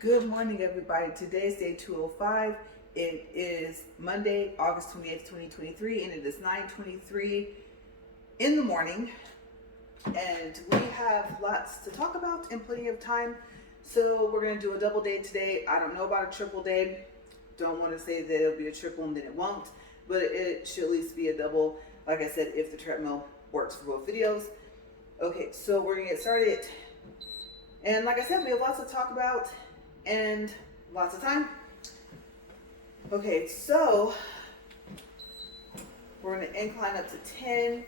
Good morning, everybody. Today's day 205. It is Monday, August 28th, 2023, and it is 9:23 in the morning. And we have lots to talk about and plenty of time. So we're going to do a double day today. I don't know about a triple day. Don't want to say that it'll be a triple and then it won't, but it should at least be a double. Like I said, if the treadmill works for both videos. Okay, so we're going to get started. And like I said, we have lots to talk about and lots of time. Okay, so we're going to incline up to 10.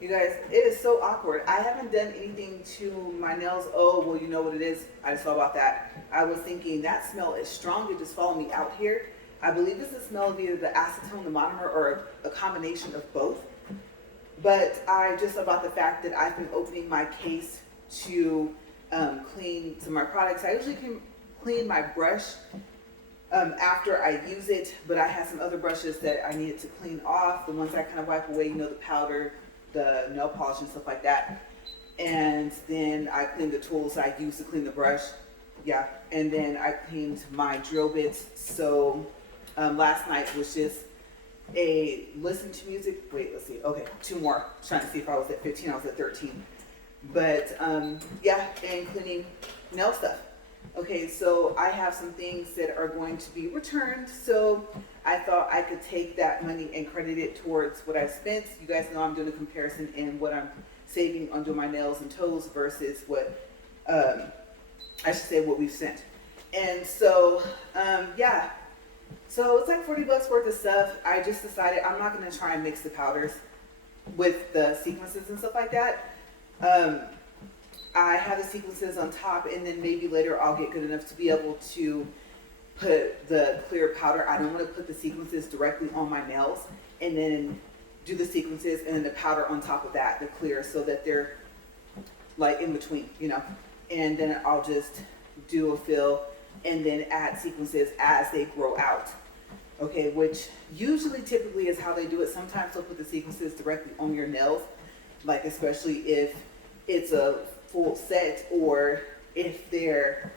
You guys, it is so awkward. I haven't done anything to my nails. Oh, well, you know what it is. I just thought about that. I was thinking that smell is strong. It just followed me out here. I believe it's the smell of either the acetone, the monomer, or a combination of both. But I just thought about the fact that I've been opening my case to clean some of my products. I usually can clean my brush after I use it, but I have some other brushes that I needed to clean off. The ones I kind of wipe away, you know, the powder, the nail polish and stuff like that. And then I cleaned the tools I used to clean the brush. Yeah, and then I cleaned my drill bits. So last night was just a listen to music. Wait, let's see. Okay, two more. I was trying to see if I was at 15, I was at 13. But yeah, and cleaning nail stuff. Okay, so I have some things that are going to be returned. So I thought I could take that money and credit it towards what I spent. You guys know I'm doing a comparison in what I'm saving on doing my nails and toes versus what, I should say what we've sent. And so, yeah. So it's like 40 bucks worth of stuff. I just decided I'm not going to try and mix the powders with the sequences and stuff like that. I have the sequences on top, and then maybe later I'll get good enough to be able to put the clear powder. I don't want to put the sequences directly on my nails and then do the sequences and then the powder on top of that, the clear, so that they're like in between, you know. And then I'll just do a fill and then add sequences as they grow out. Okay, which usually typically is how they do it. Sometimes they'll put the sequences directly on your nails, like especially if it's a full set, or if they're,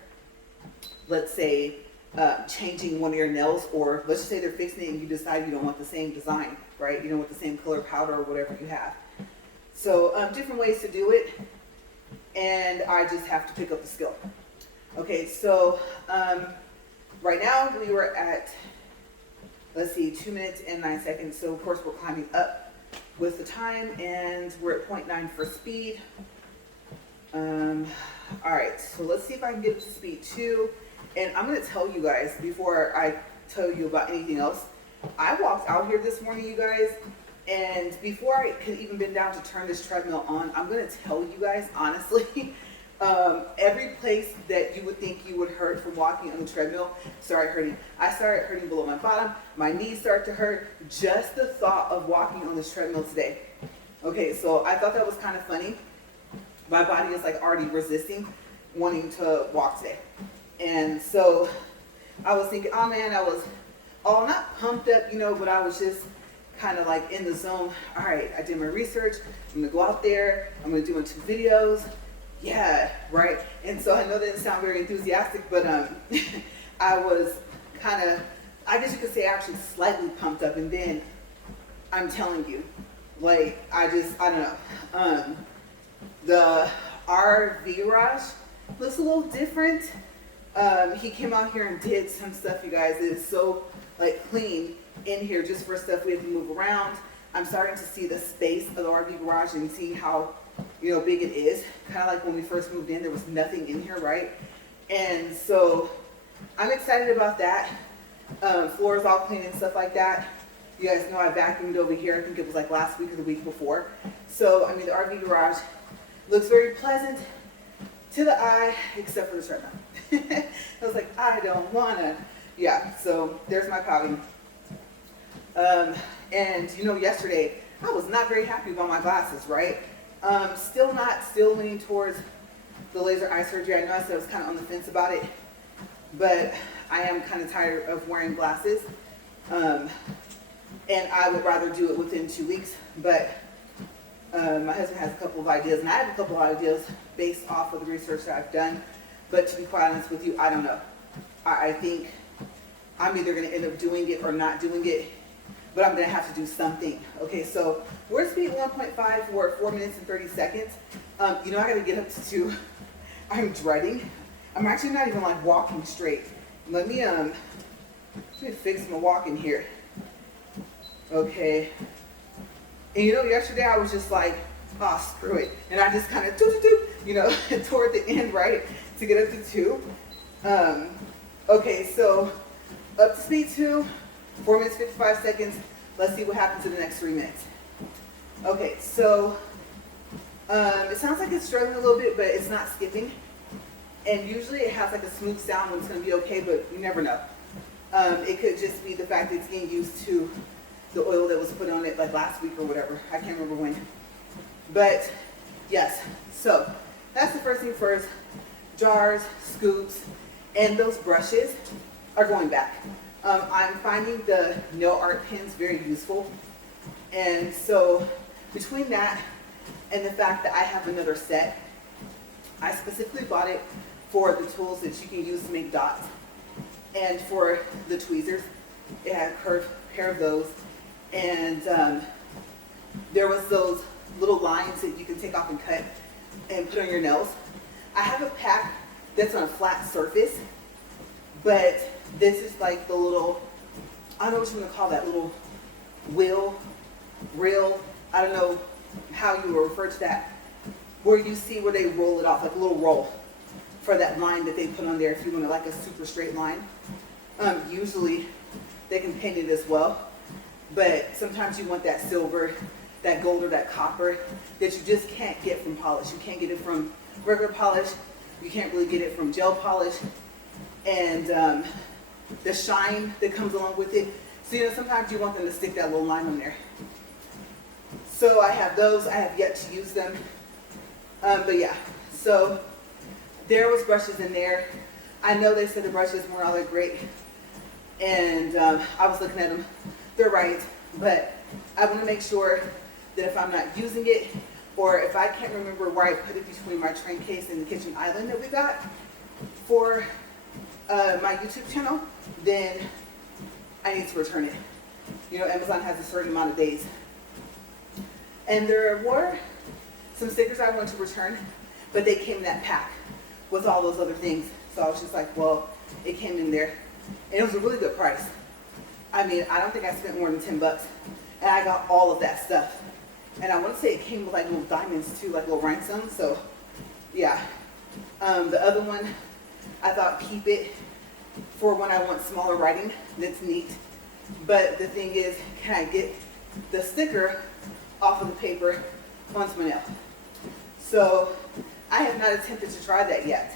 let's say, changing one of your nails, or let's just say they're fixing it and you decide you don't want the same design, right? You don't want the same color powder or whatever you have. So different ways to do it, and I just have to pick up the skill. Okay, so right now we were at, let's see, 2 minutes and 9 seconds. So of course we're climbing up with the time, and we're at 0.9 for speed. All right, so let's see if I can get it to speed 2. And I'm going to tell you guys, before I tell you about anything else, I walked out here this morning, you guys, and before I could even bend down to turn this treadmill on, I'm going to tell you guys, honestly, every place that you would think you would hurt from walking on the treadmill started hurting. I started hurting below my bottom. My knees start to hurt. Just the thought of walking on this treadmill today. Okay, so I thought that was kind of funny. My body is like already resisting wanting to walk today. And so I was thinking, oh man, I was all not pumped up, you know, but I was just kind of like in the zone. All right, I did my research. I'm going to go out there. I'm going to do 2 videos. Yeah, right. And so I know that didn't sound very enthusiastic, but I was kind of, I guess you could say actually slightly pumped up. And then I'm telling you, like, I don't know. The RV garage looks a little different. He came out here and did some stuff, you guys. It is so like clean in here just for stuff we have to move around. I'm starting to see the space of the RV garage and see how, you know, big it is. Kind of like when we first moved in, there was nothing in here, right? And so I'm excited about that. Floors all clean and stuff like that. You guys know I vacuumed over here. I think it was like last week or the week before. So, I mean, the RV garage looks very pleasant to the eye, except for the treadmill. I was like, I don't wanna. Yeah, so there's my pouting. And you know, yesterday, I was not very happy about my glasses, right? Still leaning towards the laser eye surgery. I know I said I was kind of on the fence about it, but I am kind of tired of wearing glasses. And I would rather do it within 2 weeks, but my husband has a couple of ideas, and I have a couple of ideas based off of the research that I've done. But to be quite honest with you, I don't know. I think I'm either going to end up doing it or not doing it, but I'm going to have to do something. Okay, so we're speed 1.5 for 4 minutes and 30 seconds. You know, I got to get up to 2. I'm dreading. I'm actually not even like walking straight. Let me fix my walking here. Okay. And you know, yesterday I was just like, oh, screw it. And I just kind of you know, toward the end, right, to get up to 2. Okay, so up to speed 2, 4 minutes, 55 seconds. Let's see what happens in the next 3 minutes. Okay, so it sounds like it's struggling a little bit, but it's not skipping. And usually it has like a smooth sound when it's going to be okay, but you never know. It could just be the fact that it's getting used to the oil that was put on it like last week or whatever. I can't remember when. But yes, so that's the first thing first. Jars, scoops, and those brushes are going back. I'm finding the nail art pens very useful. And so between that and the fact that I have another set, I specifically bought it for the tools that you can use to make dots. And for the tweezers, it had a curved pair of those. And there was those little lines that you can take off and cut and put on your nails. I have a pack that's on a flat surface, but this is like the little, I don't know what you want to call that, little reel, I don't know how you would refer to that, where you see where they roll it off, like a little roll for that line that they put on there if you want to like a super straight line. Usually they can paint it as well, but sometimes you want that silver, that gold, or that copper that you just can't get from polish. You can't get it from regular polish. You can't really get it from gel polish. And the shine that comes along with it. So, you know, sometimes you want them to stick that little line on there. So I have those. I have yet to use them. But yeah, so there was brushes in there. I know they said the brushes weren't all that great. And I was looking at them. They're right. But I want to make sure that if I'm not using it, or if I can't remember where I put it between my train case and the kitchen island that we got for my YouTube channel, then I need to return it. You know, Amazon has a certain amount of days. And there were some stickers I wanted to return, but they came in that pack with all those other things. So I was just like, well, it came in there. And it was a really good price. I mean, I don't think I spent more than $10. And I got all of that stuff. And I want to say it came with like little diamonds too, like little rhinestones. So yeah. The other one, I thought keep it for when I want smaller writing. That's neat. But the thing is, can I get the sticker off of the paper onto my nail? So I have not attempted to try that yet.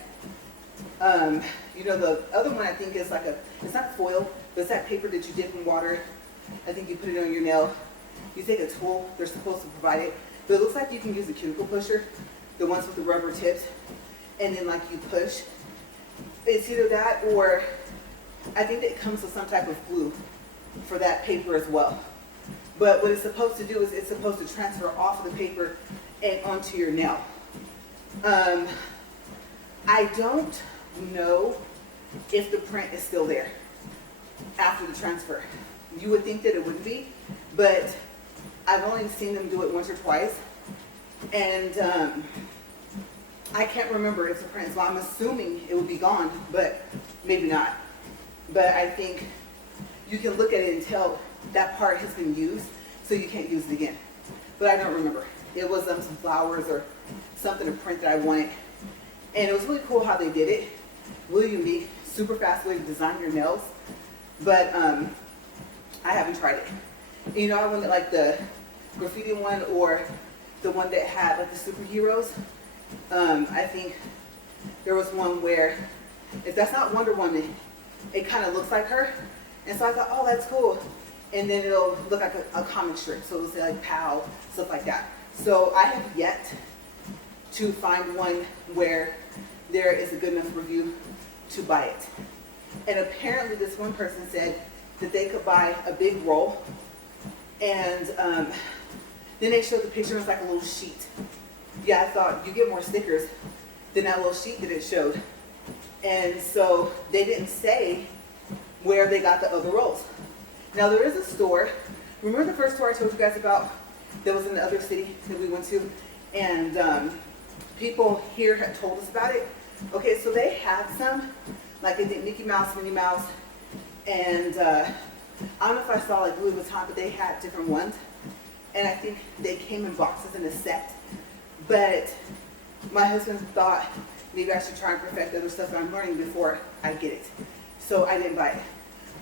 You know, the other one I think is like it's not foil, but it's that paper that you dip in water. I think you put it on your nail. You take a tool, they're supposed to provide it, but it looks like you can use a cuticle pusher, the ones with the rubber tips, and then like you push. It's either that, or I think that it comes with some type of glue for that paper as well. But what it's supposed to do is it's supposed to transfer off of the paper and onto your nail. I don't know if the print is still there after the transfer. You would think that it wouldn't be, but I've only seen them do it once or twice, and I can't remember if the print, so I'm assuming it would be gone, but maybe not. But I think you can look at it and tell that part has been used, so you can't use it again. But I don't remember. It was some flowers or something to print that I wanted, and it was really cool how they did it. Really unique, super fast way to design your nails, but I haven't tried it. You know, I wanted like the graffiti one or the one that had like the superheroes. I think there was one where, if that's not Wonder Woman, it kind of looks like her. And so I thought, oh, that's cool. And then it'll look like a comic strip. So it'll say like POW, stuff like that. So I have yet to find one where there is a good enough review to buy it. And apparently this one person said that they could buy a big roll, and then they showed the picture. It was like a little sheet. Yeah, I thought you get more stickers than that little sheet that it showed. And so they didn't say where they got the other rolls. Now there is a store. Remember the first store I told you guys about that was in the other city that we went to? And people here had told us about it. Okay, so they had some, like I think Mickey Mouse, Minnie Mouse, and I don't know if I saw like Louis Vuitton, but they had different ones. And I think they came in boxes in a set. But my husband thought maybe I should try and perfect other stuff that I'm learning before I get it. So I didn't buy it.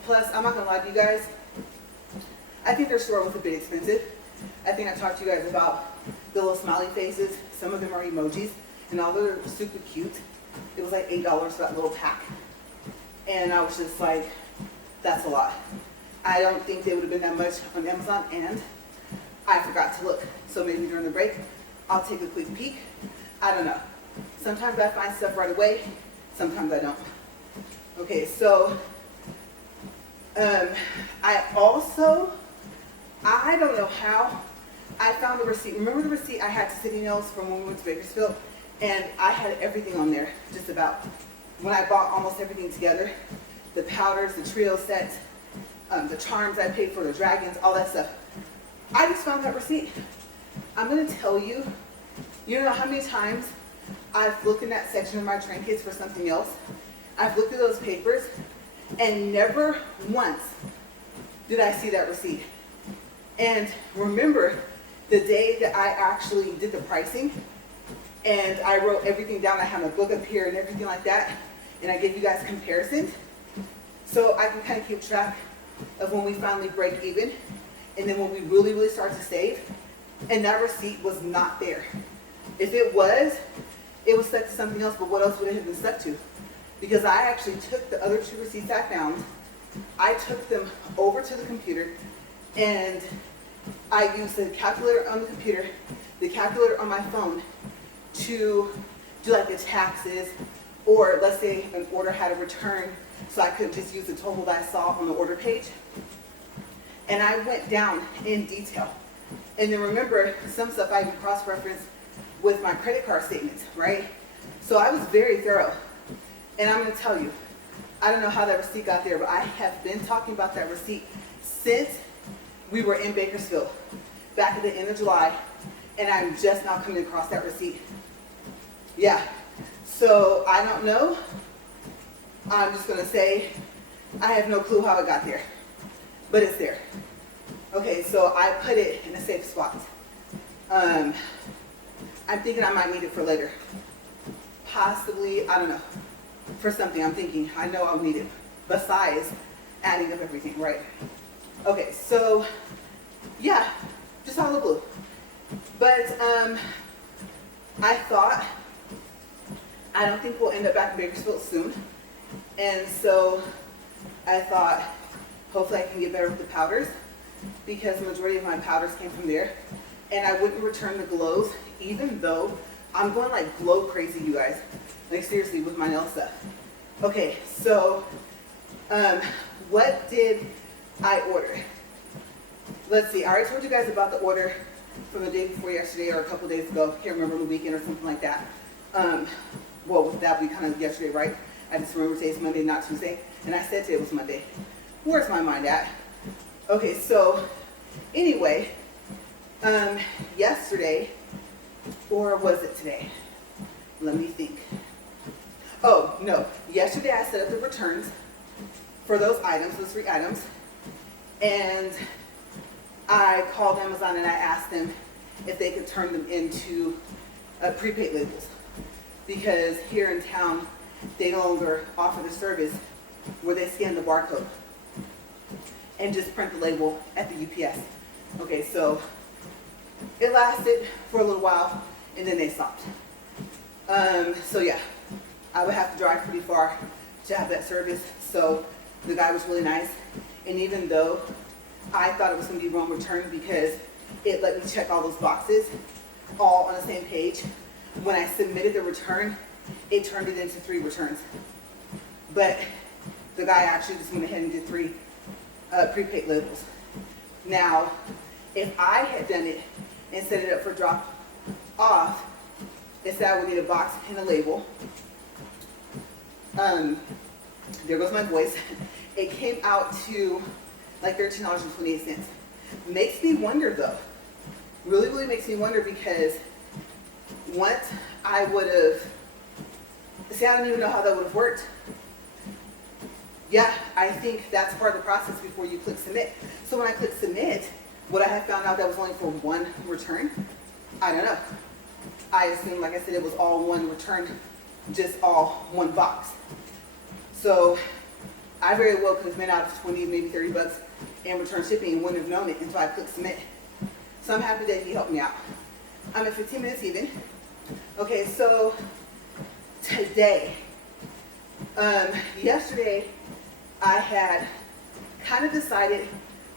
Plus, I'm not gonna lie to you guys, I think their store was a bit expensive. I think I talked to you guys about the little smiley faces. Some of them are emojis, and all they're super cute. It was like $8 for that little pack. And I was just like, that's a lot. I don't think they would have been that much on Amazon, and I forgot to look. So maybe during the break, I'll take a quick peek. I don't know. Sometimes I find stuff right away, sometimes I don't. Okay, so I don't know how, I found the receipt. Remember the receipt I had to City Nails from when we went to Bakersfield? And I had everything on there, just about. When I bought almost everything together, the powders, the trio sets, the charms I paid for, the dragons, all that stuff. I just found that receipt. I'm gonna tell you, you don't know how many times I've looked in that section of my trinkets for something else. I've looked at those papers, and never once did I see that receipt. And remember the day that I actually did the pricing, and I wrote everything down. I have my book up here and everything like that, and I gave you guys comparisons, so I can kind of keep track of when we finally break even, and then when we really, really start to save. And that receipt was not there. If it was stuck to something else, but what else would it have been stuck to? Because I actually took the other two receipts I found, I took them over to the computer, and I used the calculator on the computer, the calculator on my phone to do like the taxes, or let's say an order had a return, so I couldn't just use the total that I saw on the order page. And I went down in detail. And then remember, some stuff I even cross-referenced with my credit card statements, right? So I was very thorough. And I'm gonna tell you, I don't know how that receipt got there, but I have been talking about that receipt since we were in Bakersfield, back at the end of July, and I'm just now coming across that receipt. Yeah, so I don't know. I'm just gonna say, I have no clue how it got there, but it's there. Okay, so I put it in a safe spot. I'm thinking I might need it for later. Possibly, I don't know, for something I'm thinking, I know I'll need it, besides adding up everything, right? Okay, so, yeah, just out of the blue. But, I thought, I don't think we'll end up back in Bakersfield soon. And so, I thought, hopefully I can get better with the powders, because the majority of my powders came from there. And I wouldn't return the glows, even though I'm going like glow crazy, you guys. Like seriously, with my nail stuff. Okay, so what did I order? Let's see, I already told you guys about the order from the day before yesterday or a couple days ago. Can't remember, the weekend or something like that. Well, that would be kind of yesterday, right? I just remember today's Monday, not Tuesday. And I said today was Monday. Where's my mind at? Okay, so anyway, yesterday, or was it today? Let me think. Oh, no. Yesterday I set up the returns for those items, those 3 items. And I called Amazon and I asked them if they could turn them into prepaid labels. Because here in town, they no longer offer the service where they scan the barcode and just print the label at the UPS. Okay, so it lasted for a little while and then they stopped. So yeah, I would have to drive pretty far to have that service. So the guy was really nice. And even though I thought it was gonna be wrong return because it let me check all those boxes all on the same page, when I submitted the return, it turned it into 3 returns. But the guy actually just went ahead and did 3 prepaid labels. Now, if I had done it and set it up for drop off, instead I would need a box and a label. There goes my voice. It came out to like $13.28. Makes me wonder though. Really, really makes me wonder because once I would have, see, I don't even know how that would have worked. Yeah, I think that's part of the process before you click submit. So when I click submit, would I have found out that was only for one return? I don't know. I assumed, like I said, it was all one return, just all one box. So I very well could have been out of 20, maybe 30 bucks in return shipping and wouldn't have known it until I clicked submit. So I'm happy that he helped me out. I'm at 15 minutes even. Okay, so today, yesterday, I had kind of decided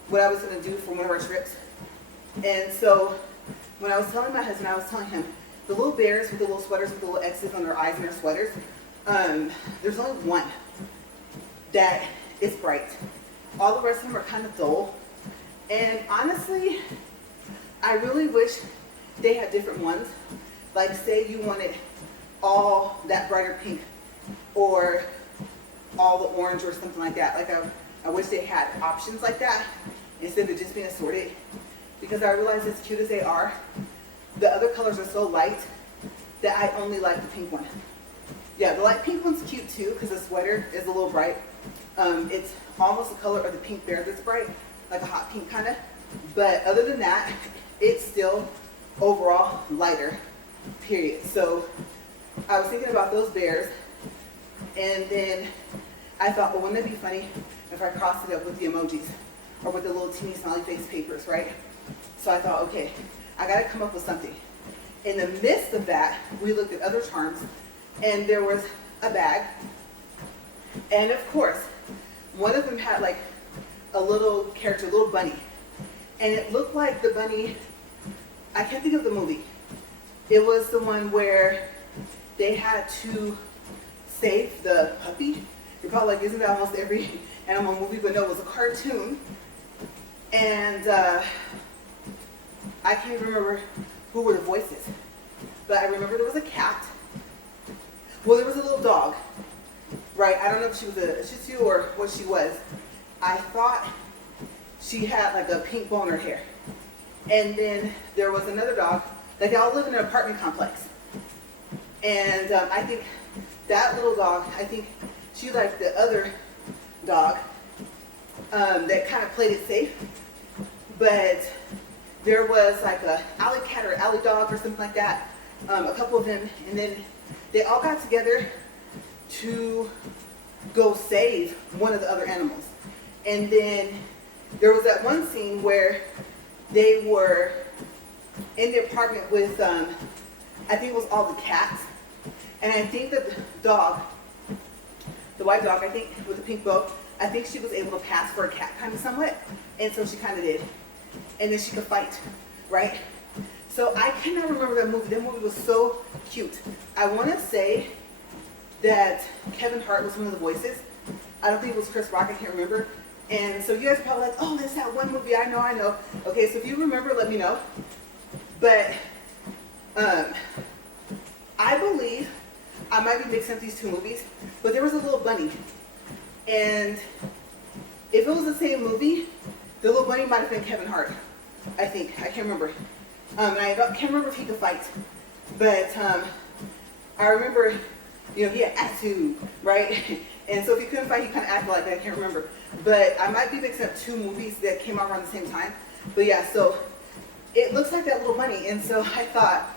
what I was going to do for one of our trips. And so when I was telling my husband, I was telling him, the little bears with the little sweaters with the little X's on their eyes and their sweaters, there's only one that is bright. All the rest of them are kind of dull. And honestly, I really wish they had different ones. Like say you wanted all that brighter pink or all the orange or something like that. Like I wish they had options like that instead of just being assorted. Because I realize as cute as they are, the other colors are so light that I only like the pink one. Yeah, the light pink one's cute too because the sweater is a little bright. It's almost the color of the pink bear that's bright, like a hot pink kind of. But other than that, it's still overall lighter, period. So I was thinking about those bears, and then I thought, well, wouldn't it be funny if I crossed it up with the emojis or with the little teeny smiley face papers, right? So I thought, okay, I got to come up with something. In the midst of that, we looked at other charms, and there was a bag. And of course, one of them had like a little character, a little bunny. And it looked like the bunny, I can't think of the movie. It was the one where they had to save the puppy. You're probably like, isn't that almost every animal movie? But no, it was a cartoon. And I can't remember who were the voices. But I remember there was a cat. Well, there was a little dog. Right, I don't know if she was a Shih Tzu or what she was. I thought she had like a pink bow in her hair. And then there was another dog. Like they all live in an apartment complex. And I think that little dog, I think she liked the other dog that kind of played it safe. But there was like a alley cat or alley dog or something like that. A couple of them. And then they all got together to go save one of the other animals. And then there was that one scene where they were in the apartment with, I think it was all the cats. And I think that the dog, the white dog, I think with the pink bow, I think she was able to pass for a cat kind of somewhat. And so she kind of did. And then she could fight, right? So I cannot remember that movie. That movie was so cute. I want to say that Kevin Hart was one of the voices. I don't think it was Chris Rock, I can't remember. And so you guys are probably like, oh, that's that one movie, I know. Okay, so if you remember, let me know. But I believe, I might be mixing up these two movies, but there was a little bunny. And if it was the same movie, the little bunny might have been Kevin Hart, I think, I can't remember. And I can't remember if he could fight, but I remember, you know, he had attitude, right? And so if he couldn't fight, he kind of acted like that. I can't remember. But I might be mixing up two movies that came out around the same time. But yeah, so it looks like that little bunny. And so I thought,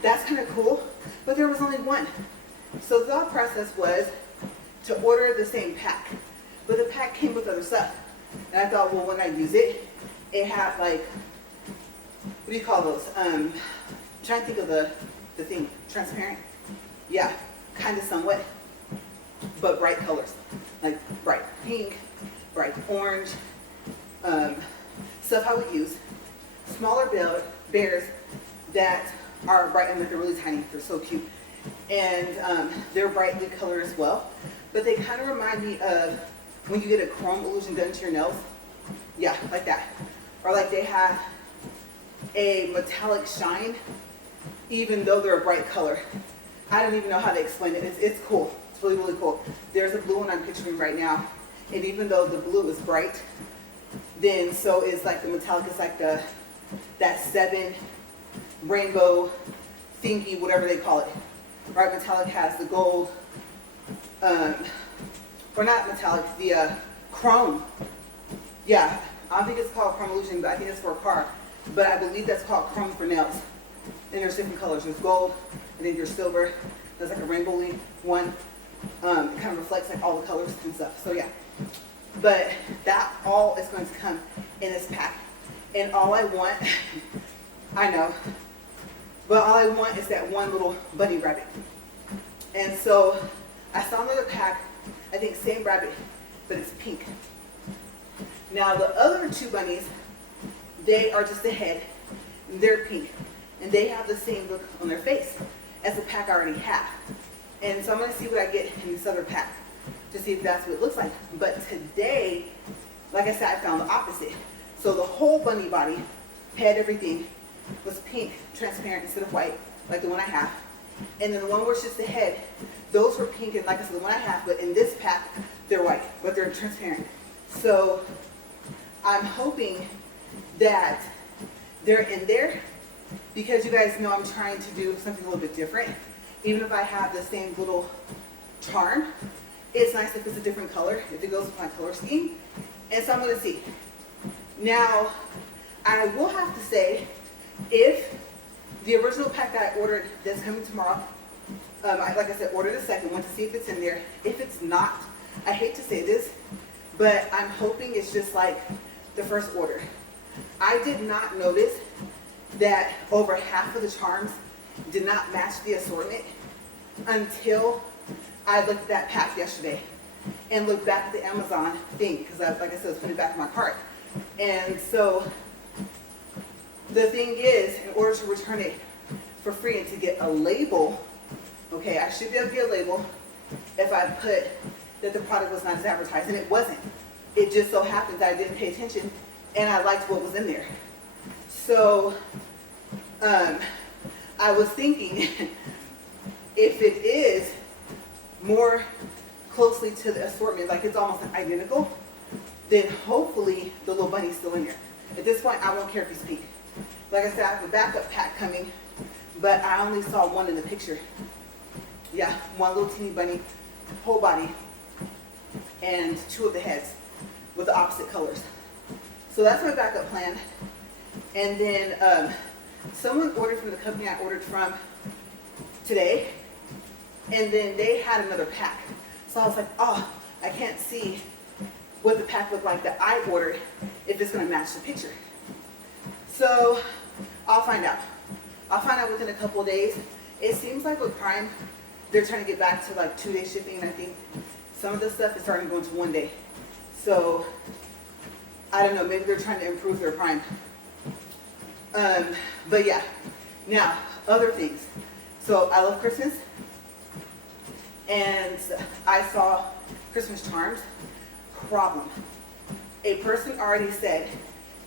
that's kind of cool. But there was only one. So the thought process was to order the same pack. But the pack came with other stuff. And I thought, well, when I use it, it had like, what do you call those? I'm trying to think of the thing, transparent. Yeah, kind of somewhat, but bright colors, like bright pink, bright orange, stuff I would use. Smaller bears that are bright and they're really tiny. They're so cute. And they're bright good color as well. But they kind of remind me of when you get a chrome illusion done to your nails. Yeah, like that. Or like they have a metallic shine, even though they're a bright color. I don't even know how to explain it. It's cool. It's really, really cool. There's a blue one I'm picturing right now. And even though the blue is bright, then so is like the metallic is like that 7 rainbow thingy, whatever they call it. Right, metallic has the gold, or not metallic, the chrome. Yeah, I don't think it's called chrome illusion, but I think it's for a car. But I believe that's called chrome for nails. And there's different colors. There's gold, and then there's silver. There's like a rainbow one. It kind of reflects like all the colors and stuff. So yeah. But that all is going to come in this pack. And all I want, I know, but all I want is that one little bunny rabbit. And so I saw another pack, I think same rabbit, but it's pink. Now the other 2 bunnies, they are just the head, and they're pink. And they have the same look on their face as the pack I already have. And so I'm going to see what I get in this other pack to see if that's what it looks like. But today, like I said, I found the opposite. So the whole bunny body, head, everything, was pink, transparent instead of white, like the one I have. And then the one where it's just the head, those were pink, and like I said, the one I have, but in this pack, they're white, but they're transparent. So I'm hoping that they're in there, because you guys know I'm trying to do something a little bit different. Even if I have the same little charm, it's nice if it's a different color, if it goes with my color scheme. And so I'm going to see. Now, I will have to say, if the original pack that I ordered that's coming tomorrow, like I said, ordered a second one to see if it's in there. If it's not, I hate to say this, but I'm hoping it's just like the first order. I did not notice that over half of the charms did not match the assortment until I looked at that pack yesterday and looked back at the Amazon thing, because like I said, I was putting it back in my cart. And so the thing is, in order to return it for free and to get a label, okay, I should be able to get a label if I put that the product was not as advertised, and it wasn't. It just so happened that I didn't pay attention and I liked what was in there. So I was thinking, if it is more closely to the assortment, like it's almost identical, then hopefully the little bunny's still in there. At this point, I won't care if he's pink. Like I said, I have a backup pack coming, but I only saw one in the picture. Yeah, one little teeny bunny, whole body, and 2 of the heads with the opposite colors. So that's my backup plan. And then someone ordered from the company I ordered from today, and then they had another pack. So I was like, oh, I can't see what the pack looked like that I ordered, if it's going to match the picture. So I'll find out. I'll find out within a couple of days. It seems like with Prime, they're trying to get back to like 2-day shipping, and I think some of the stuff is starting to go into 1 day. So I don't know, maybe they're trying to improve their Prime. But yeah, now other things. So I love Christmas, and I saw Christmas charms. Problem. A person already said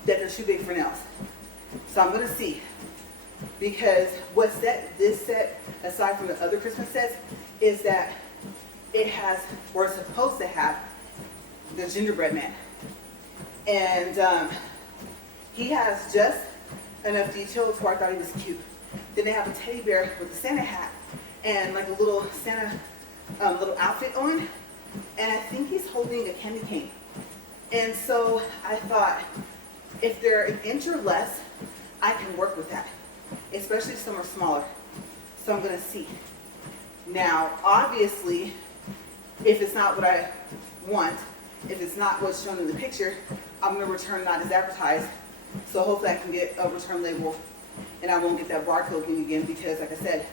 that they're too big for nails. So I'm going to see, because what set this set, aside from the other Christmas sets, is that it has, or it's supposed to have, the gingerbread man. And he has just enough details where I thought he was cute. Then they have a teddy bear with a Santa hat and like a little Santa little outfit on. And I think he's holding a candy cane. And so I thought, if they're an inch or less, I can work with that, especially if some are smaller. So I'm going to see. Now, obviously, if it's not what I want, if it's not what's shown in the picture, I'm going to return not as advertised. So hopefully I can get a return label, and I won't get that barcode thing again, because like I said,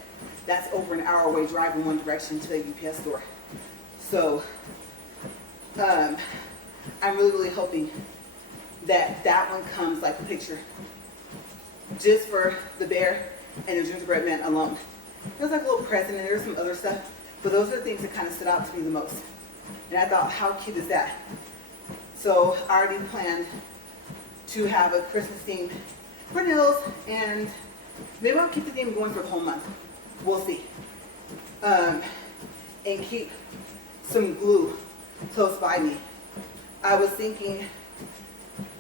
that's over an hour away drive in one direction to the UPS store. So I'm really, really hoping that that one comes like the picture, just for the bear and the gingerbread man alone. There's like a little present, and there's some other stuff, but those are the things that kind of stood out to me the most. And I thought, how cute is that? So I already planned to have a Christmas theme for nails, and maybe I'll keep the theme going for the whole month. We'll see. and keep some glue close by me. I was thinking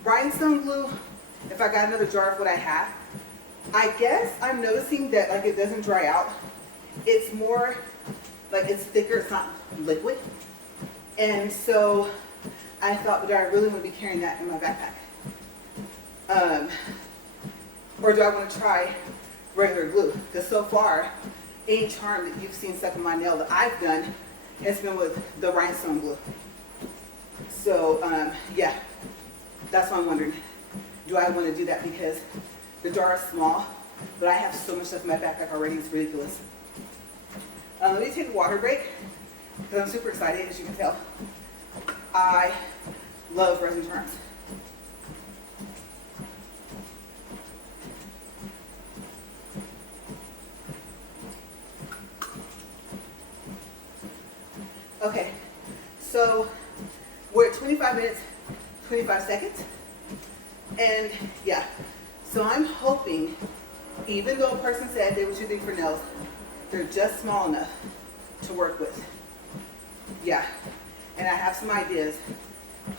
rhinestone glue, if I got another jar of what I have. I guess I'm noticing that like it doesn't dry out. It's more like it's thicker, it's not liquid. And so I thought, but do I really want to be carrying that in my backpack? Or do I want to try regular glue? Because so far, any charm that you've seen stuck in my nail that I've done has been with the rhinestone glue. So yeah, that's what I'm wondering. Do I want to do that? Because the jar is small, but I have so much stuff in my backpack already, it's ridiculous. Let me take a water break, because I'm super excited, as you can tell. I love resin charms. Okay, so we're at 25 minutes, 25 seconds. And yeah, so I'm hoping, even though a person said they were too big for nails, they're just small enough to work with. Yeah, and I have some ideas,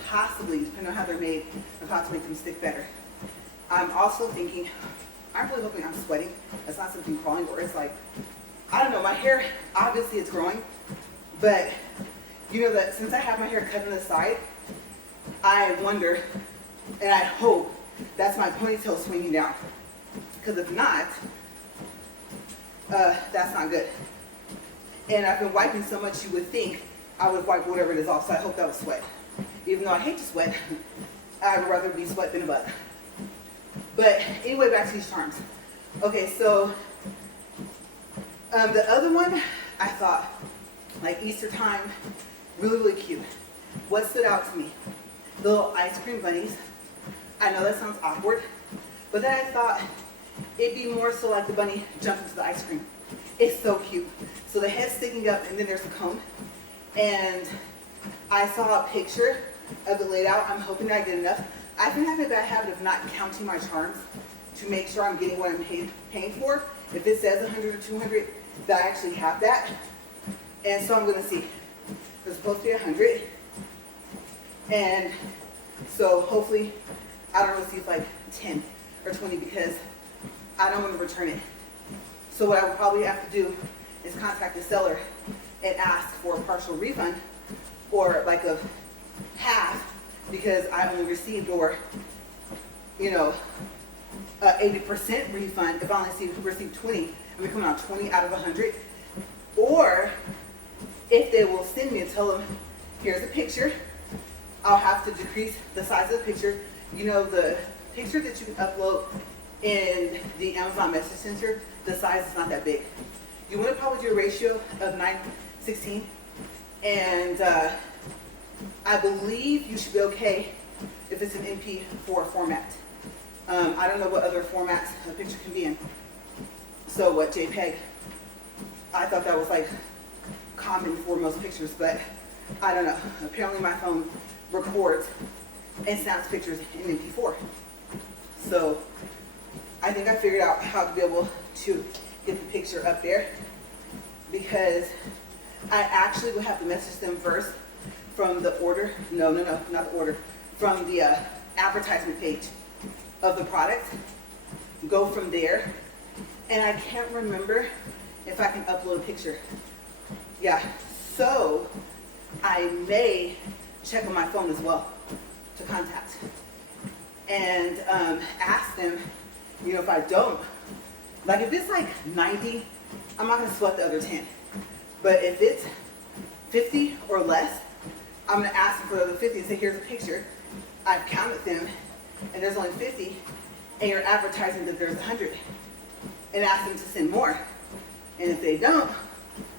possibly, depending on how they're made, of how to make them stick better. I'm also thinking, I'm really hoping I'm sweating. It's not something crawling, or it's like, I don't know, my hair, obviously it's growing, but you know that since I have my hair cut on the side, I wonder, and I hope that's my ponytail swinging down. Because if not, that's not good. And I've been wiping so much, you would think I would wipe whatever it is off, so I hope that was sweat. Even though I hate to sweat, I'd rather be sweat than a butt. But anyway, back to these charms. Okay, so the other one, I thought, like Easter time, really, really cute. What stood out to me? The little ice cream bunnies. I know that sounds awkward, but then I thought it'd be more so like the bunny jumped into the ice cream. It's so cute. So the head's sticking up and then there's a cone. And I saw a picture of it laid out. I'm hoping that I get enough. I've been having a bad habit of not counting my charms to make sure I'm getting what I'm paying for. If it says 100 or 200, that I actually have that. And so I'm gonna see. There's supposed to be 100. And so hopefully I don't receive like 10 or 20 because I don't want to return it. So what I would probably have to do is contact the seller and ask for a partial refund or like a half because I only received, or 80% refund if I only received 20. I'm coming out 20 out of 100. Or if they will send me and tell them, here's a picture, I'll have to decrease the size of the picture. You know, the picture that you can upload in the Amazon Message Center, the size is not that big. You want to probably do a ratio of 9:16, and I believe you should be okay if it's an MP4 format. I don't know what other formats a picture can be in. So what, JPEG? I thought that was like common for most pictures, but I don't know. Apparently my phone records and snaps pictures in MP4. So I think I figured out how to be able to get the picture up there, because I actually will have to message them first from the order, no, not the order, from the advertisement page of the product, go from there, and I can't remember if I can upload a picture. Yeah, so I may check on my phone as well to contact and ask them, if I don't, like if it's like 90, I'm not gonna sweat the other 10. But if it's 50 or less, I'm gonna ask them for the other 50 and say, here's a picture. I've counted them and there's only 50, and you're advertising that there's 100, and ask them to send more. And if they don't,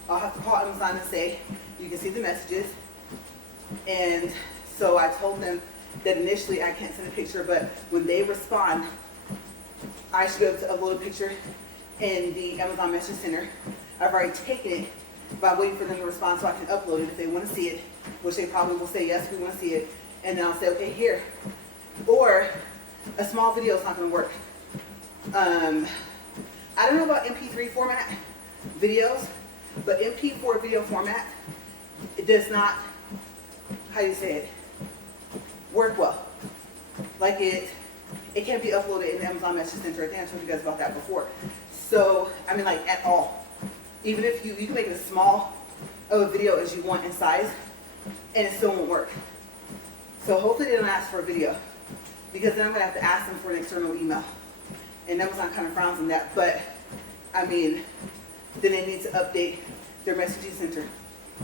I'll have to call Amazon and say, you can see the messages. And so I told them that initially I can't send a picture, but when they respond, I should be able to upload a picture in the Amazon Message Center. I've already taken it by waiting for them to respond so I can upload it if they want to see it, which they probably will say, yes, we want to see it. And then I'll say, okay, here. Or a small video is not going to work. I don't know about MP3 format videos. But MP4 video format, it does not, how do you say it, work well. Like it can't be uploaded in the Amazon Message Center. I think I told you guys about that before. So, I mean, like at all. Even if you can make it as small of a video as you want in size, and it still won't work. So hopefully they don't ask for a video, because then I'm gonna have to ask them for an external email. And Amazon kind of frowns on that, but I mean, then they need to update their messaging center.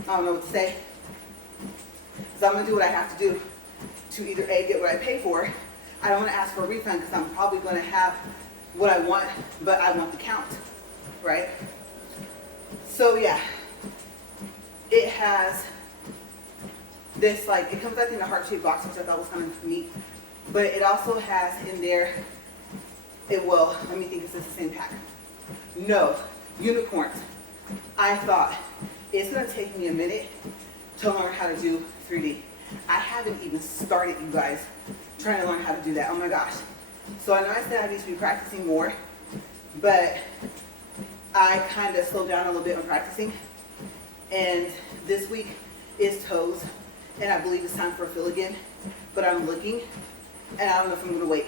I don't know what to say. So I'm gonna do what I have to do to either A, get what I pay for. I don't wanna ask for a refund because I'm probably gonna have what I want, but I want the count, right? So yeah, it has this, like, it comes, I think, in a heart-shaped box, which I thought was kind of neat. But it also has in there, it will, let me think, is this the same pack? No, unicorns. I thought it's gonna take me a minute to learn how to do 3D. I haven't even started, you guys, trying to learn how to do that. Oh my gosh. So I know I said I need to be practicing more, but I kind of slowed down a little bit on practicing. And this week is toes, and I believe it's time for a fill again. But I'm looking, and I don't know if I'm gonna wait.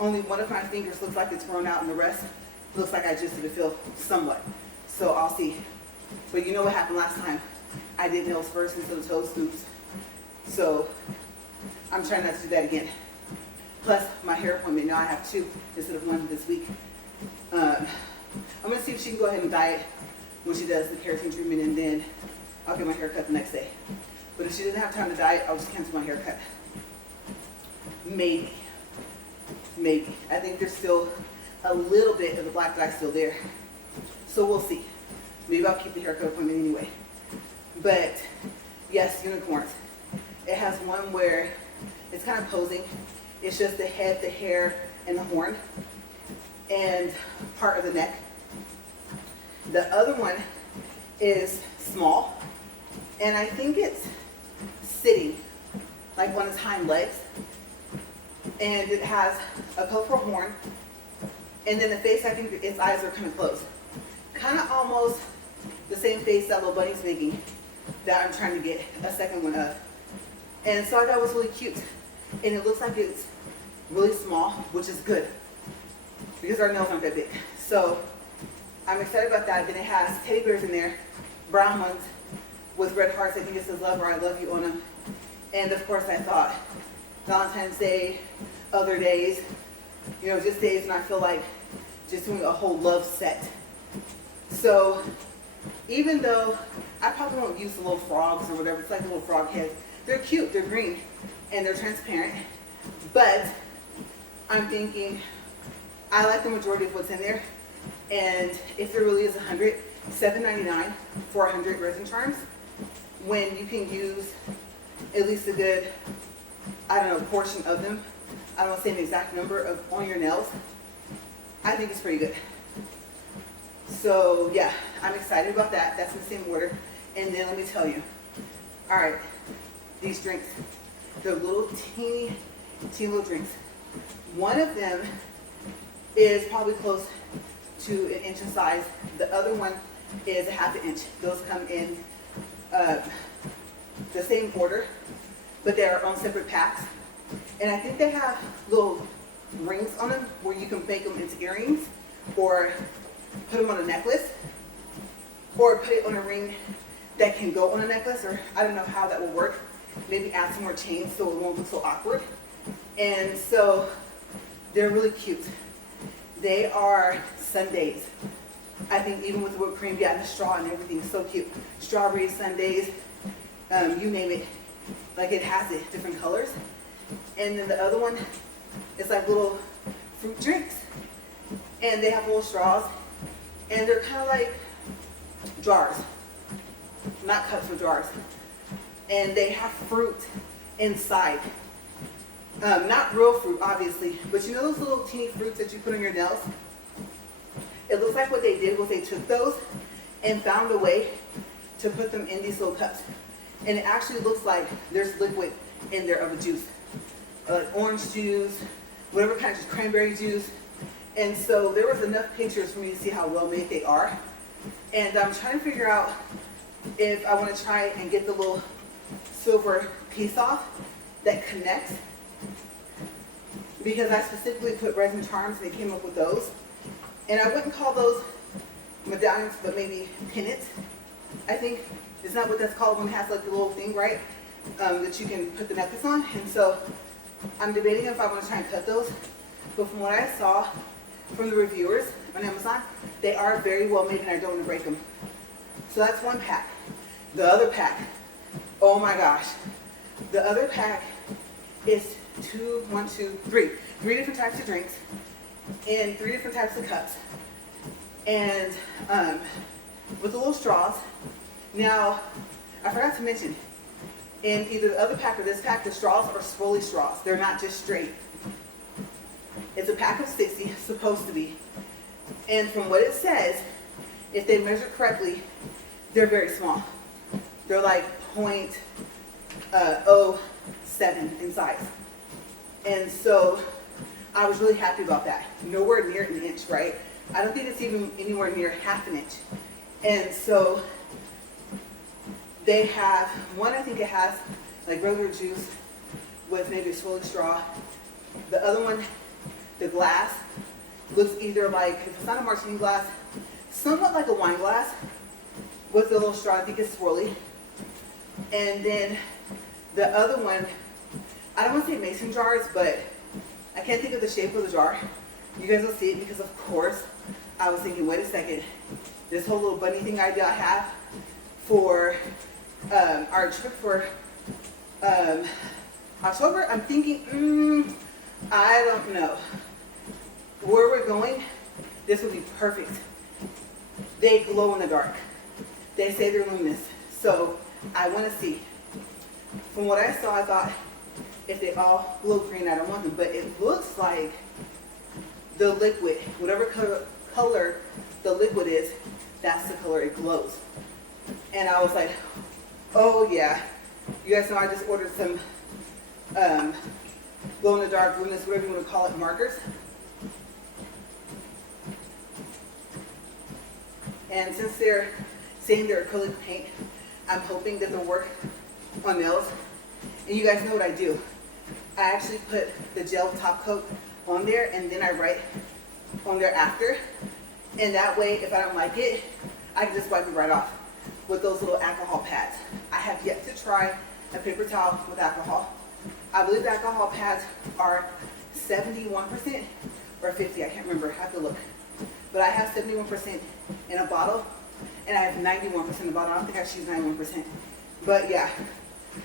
Only one of my fingers looks like it's grown out, and the rest looks like I just did a fill somewhat. So I'll see. But you know what happened last time? I did nails first instead of toe scoops. So I'm trying not to do that again. Plus my hair appointment, now I have 2 instead of 1 this week. I'm gonna see if she can go ahead and diet when she does the keratin treatment, and then I'll get my hair cut the next day. But if she doesn't have time to diet, I'll just cancel my haircut. Maybe. Maybe. I think there's still a little bit of the black dye still there. So we'll see. Maybe I'll keep the haircut appointment anyway. But yes, unicorns. It has one where it's kind of posing. It's just the head, the hair, and the horn, and part of the neck. The other one is small, and I think it's sitting like on its hind legs, and it has a colorful horn, and then the face, I think its eyes are kind of closed. Kind of almost the same face that little bunny's making, that I'm trying to get a second one of. And so I thought it was really cute. And it looks like it's really small, which is good, because our nails aren't that big. So I'm excited about that. Then it has teddy bears in there, brown ones with red hearts. I think it says love or I love you on them. And of course I thought Valentine's Day, other days, you know, just days when I feel like just doing a whole love set. So even though I probably won't use the little frogs or whatever, it's like little frog heads. They're cute, they're green, and they're transparent. But I'm thinking, I like the majority of what's in there. And if there really is 100, $7.99 for 100 resin charms, when you can use at least a good, I don't know, portion of them. I don't want to say an exact number of on your nails. I think it's pretty good. So yeah, I'm excited about that. That's in the same order. And then let me tell you, all right, these drinks, they're little teeny little drinks. One of them is probably close to an inch in size. The other one is a half an inch. Those come in the same order, but they're on separate packs. And I think they have little rings on them where you can make them into earrings, or put them on a necklace, or put it on a ring that can go on a necklace, or I don't know how that will work. Maybe add some more chains so it won't look so awkward. And so they're really cute. They are sundaes. I think even with the whipped cream, yeah, and the straw and everything, so cute. Strawberry sundaes, you name it. Like it has it, different colors. And then the other one is like little fruit drinks. And they have little straws. And they're kind of like jars. Not cups, but jars. And they have fruit inside. Not real fruit, obviously, but you know those little teeny fruits that you put on your nails? It looks like what they did was they took those and found a way to put them in these little cups. And it actually looks like there's liquid in there of a juice. Like orange juice, whatever kind of juice, cranberry juice. And so there was enough pictures for me to see how well made they are. And I'm trying to figure out if I want to try and get the little silver piece off that connects, because I specifically put resin charms and they came up with those. And I wouldn't call those medallions, but maybe pennants. I think is not what that's called when it has like the little thing, right? That you can put the necklace on. And so I'm debating if I want to try and cut those. But from what I saw from the reviewers on Amazon, they are very well made and I don't want to break them. So that's one pack. The other pack, oh my gosh. The other pack is three different types of drinks in 3 different types of cups. And with the little straws. Now, I forgot to mention, in either the other pack or this pack, the straws are swirly straws. They're not just straight. It's a pack of 60, supposed to be. And from what it says, if they measure correctly, they're very small. They're like 0.07 in size. And so I was really happy about that. Nowhere near an inch, right? I don't think it's even anywhere near half an inch. And so they have, one I think it has like regular juice with maybe a swirly straw. The other one, the glass, looks either like, if it's not a martini glass, somewhat like a wine glass with a little straw. I think it's swirly. And then the other one, I don't want to say mason jars, but I can't think of the shape of the jar. You guys will see it because, of course, I was thinking, wait a second, this whole little bunny thing idea I have for our trip for October, I'm thinking, I don't know. Where we're going, this would be perfect. They glow in the dark. They say they're luminous. So I want to see. From what I saw, I thought if they all glow green, I don't want them. But it looks like the liquid, whatever color the liquid is, that's the color it glows. And I was like, oh yeah. You guys know I just ordered some glow in the dark, luminous, whatever you want to call it, markers. And since they're saying they're acrylic paint, I'm hoping that they'll work on nails. And you guys know what I do. I actually put the gel top coat on there and then I write on there after. And that way, if I don't like it, I can just wipe it right off with those little alcohol pads. I have yet to try a paper towel with alcohol. I believe the alcohol pads are 71% or 50, I can't remember, I have to look. But I have 71% in a bottle, and I have 91% in the bottle. I don't think I should use 91%. But yeah,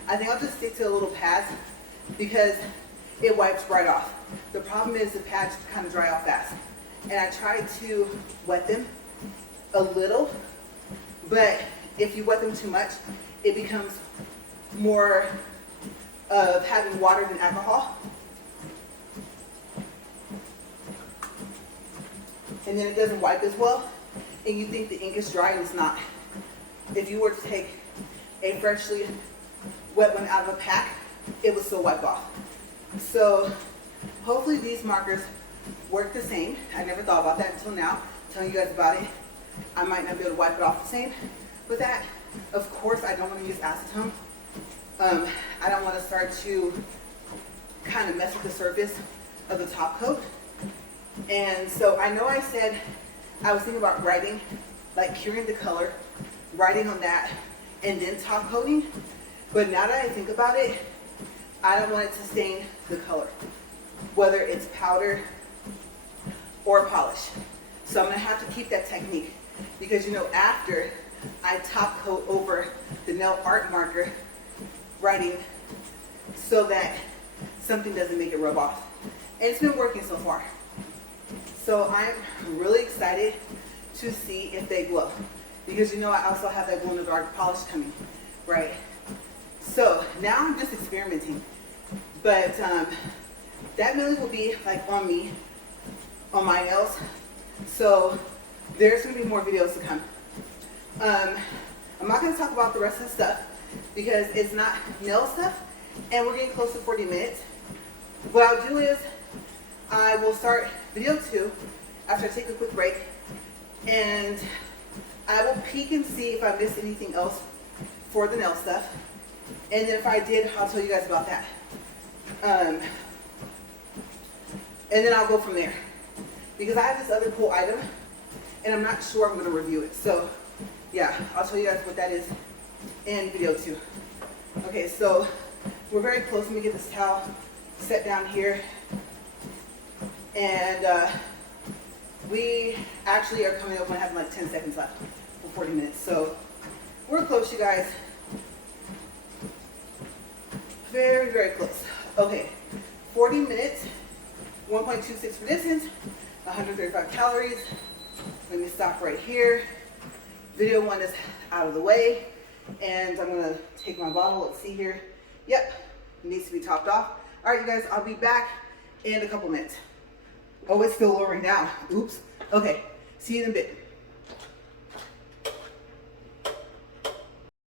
I think I'll just stick to the little pads because it wipes right off. The problem is the pads kind of dry off fast. And I try to wet them a little, but if you wet them too much, it becomes more of having water than alcohol. And then it doesn't wipe as well, and you think the ink is dry and it's not. If you were to take a freshly wet one out of a pack, it would still wipe off. So hopefully these markers work the same. I never thought about that until now, telling you guys about it. I might not be able to wipe it off the same with that. Of course, I don't want to use acetone. I don't want to start to kind of mess with the surface of the top coat. And so I know I said I was thinking about writing, like curing the color, writing on that, and then top coating. But now that I think about it, I don't want it to stain the color, whether it's powder or polish. So I'm gonna have to keep that technique because, you know, after I top coat over the nail art marker writing so that something doesn't make it rub off. And it's been working so far. So I'm really excited to see if they glow. Because, you know, I also have that glow in the dark polish coming, right? So now I'm just experimenting. But that really will be like on me, on my nails. So there's gonna be more videos to come. I'm not gonna talk about the rest of the stuff because it's not nail stuff and we're getting close to 40 minutes. What I'll do is I will start video 2 after I take a quick break, and I will peek and see if I missed anything else for the nail stuff. And then if I did, I'll tell you guys about that. And then I'll go from there. Because I have this other cool item, and I'm not sure I'm going to review it. So, yeah, I'll tell you guys what that is in video 2. Okay, so we're very close. Let me get this towel set down here. And we actually are coming up when I have like 10 seconds left for 40 minutes. So we're close, you guys. Very, very close. Okay, 40 minutes, 1.26 for distance, 135 calories. Let me stop right here. Video 1 is out of the way. And I'm gonna take my bottle. Let's see here. Yep, it needs to be topped off. All right, you guys, I'll be back in a couple minutes. Oh, it's still lowering down. Oops. Okay, see you in a bit.